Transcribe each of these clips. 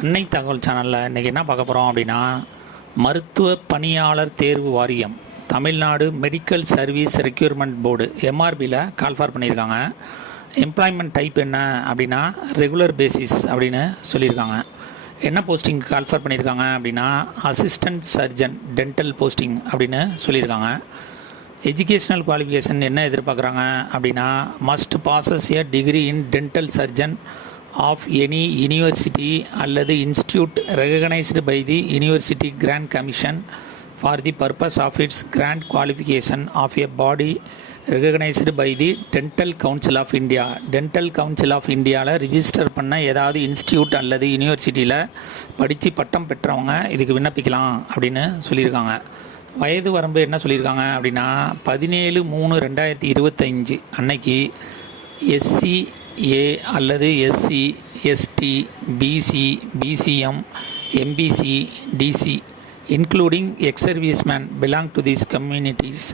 அன்னை தகவல் சேனலில் இன்றைக்கி என்ன பார்க்க போகிறோம் அப்படின்னா, மருத்துவ பணியாளர் தேர்வு வாரியம் Tamil Nadu medical service recruitment board எம்ஆர்பியில் கால்ஃபார் பண்ணியிருக்காங்க. எம்ப்ளாய்மெண்ட் டைப் என்ன அப்படின்னா ரெகுலர் பேசிஸ் அப்படின்னு சொல்லியிருக்காங்க. என்ன போஸ்டிங் கால்ஃபார் பண்ணியிருக்காங்க அப்படின்னா அசிஸ்டன்ட் சர்ஜன் டென்டல் போஸ்டிங் அப்படின்னு சொல்லியிருக்காங்க. எஜுகேஷ்னல் குவாலிஃபிகேஷன் என்ன எதிர்பார்க்குறாங்க அப்படின்னா must possess a degree in dental surgeon of any university அல்லது institute recognised by the university grant commission for the purpose of its grant qualification of a body recognised by the dental council of India. Dental council of இந்தியாவில் register பண்ண ஏதாவது institute அல்லது யூனிவர்சிட்டியில் படித்து பட்டம் பெற்றவங்க இதுக்கு விண்ணப்பிக்கலாம் அப்படின்னு சொல்லியிருக்காங்க. வயது வரம்பு என்ன சொல்லியிருக்காங்க அப்படின்னா 17/3/2025 அன்னைக்கு எஸ்சி ஏ அல்லது SC ST BC BCM MBC DC including ex servicemen belong to these communities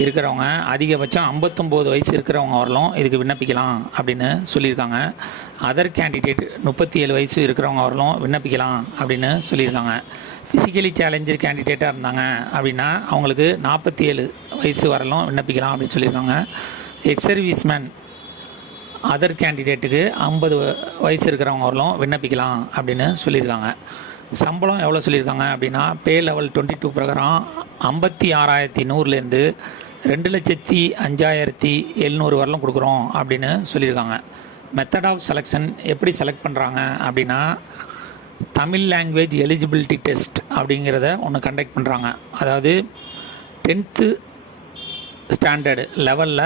இருக்கிறவங்க அதிகபட்சம் 59 வயசு இருக்கிறவங்க வரலாம் இதுக்கு விண்ணப்பிக்கலாம் அப்படின்னு சொல்லியிருக்காங்க. அதர் கேண்டிடேட் 37 வயசு இருக்கிறவங்க வரலாம் விண்ணப்பிக்கலாம் அப்படின்னு சொல்லியிருக்காங்க. ஃபிசிக்கலி சேலஞ்சு கேண்டிடேட்டாக இருந்தாங்க அப்படின்னா அவங்களுக்கு 47 வயசு வரலாம் விண்ணப்பிக்கலாம் அப்படின்னு சொல்லியிருக்காங்க. எக்ஸர்வீஸ்மேன் அதர் கேண்டிடேட்டுக்கு 50 வயசு இருக்கிறவங்க வரலாம் விண்ணப்பிக்கலாம் அப்படின்னு சொல்லியிருக்காங்க. சம்பளம் எவ்வளோ சொல்லியிருக்காங்க அப்படின்னா பே லெவல் 22 பிரகாரம் 56,100லேருந்து 2,05,700 வரலாம் கொடுக்குறோம் அப்படின்னு சொல்லியிருக்காங்க. மெத்தட் ஆஃப் செலெக்ஷன் எப்படி செலக்ட் பண்ணுறாங்க அப்படின்னா தமிழ் லாங்குவேஜ் எலிஜிபிலிட்டி டெஸ்ட் அப்படிங்கிறத ஒன்று கண்டக்ட் பண்ணுறாங்க. அதாவது 10th ஸ்டாண்டர்டு லெவலில்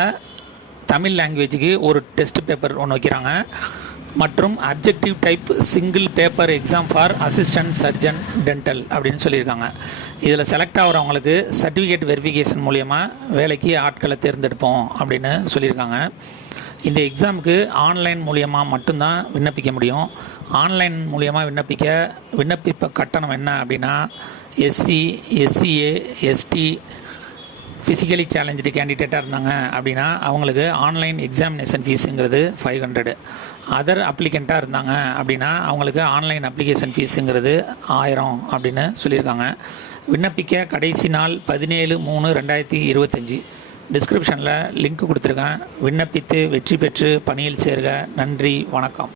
தமிழ் லாங்குவேஜுக்கு ஒரு டெஸ்ட் பேப்பர் ஒன்று வைக்கிறாங்க. மற்றும் objective type single paper exam for assistant surgeon dental அப்படின்னு சொல்லியிருக்காங்க. இதில் செலக்ட் ஆகிறவங்களுக்கு சர்டிஃபிகேட் வெரிஃபிகேஷன் மூலயமா வேலைக்கு ஆட்களை தேர்ந்தெடுப்போம் அப்படின்னு சொல்லியிருக்காங்க. இந்த எக்ஸாமுக்கு ஆன்லைன் மூலியமாக மட்டும்தான் விண்ணப்பிக்க முடியும். ஆன்லைன் மூலியமாக விண்ணப்பிப்ப கட்டணம் என்ன அப்படின்னா SC SCA ST physically challenge கேண்டிடேட்டாக இருந்தாங்க அப்படின்னா அவங்களுக்கு ஆன்லைன் எக்ஸாமினேஷன் ஃபீஸுங்கிறது 500. அதர் அப்ளிகண்ட்டாக இருந்தாங்க அப்படின்னா அவங்களுக்கு ஆன்லைன் அப்ளிகேஷன் ஃபீஸுங்கிறது 1000 அப்படின்னு சொல்லியிருக்காங்க. விண்ணப்பிக்க கடைசி நாள் 17/3/2025. டிஸ்கிரிப்ஷனில் லிங்க் கொடுத்துருக்கேன். விண்ணப்பித்து வெற்றி பெற்று பணியில் சேர்க. நன்றி, வணக்கம்.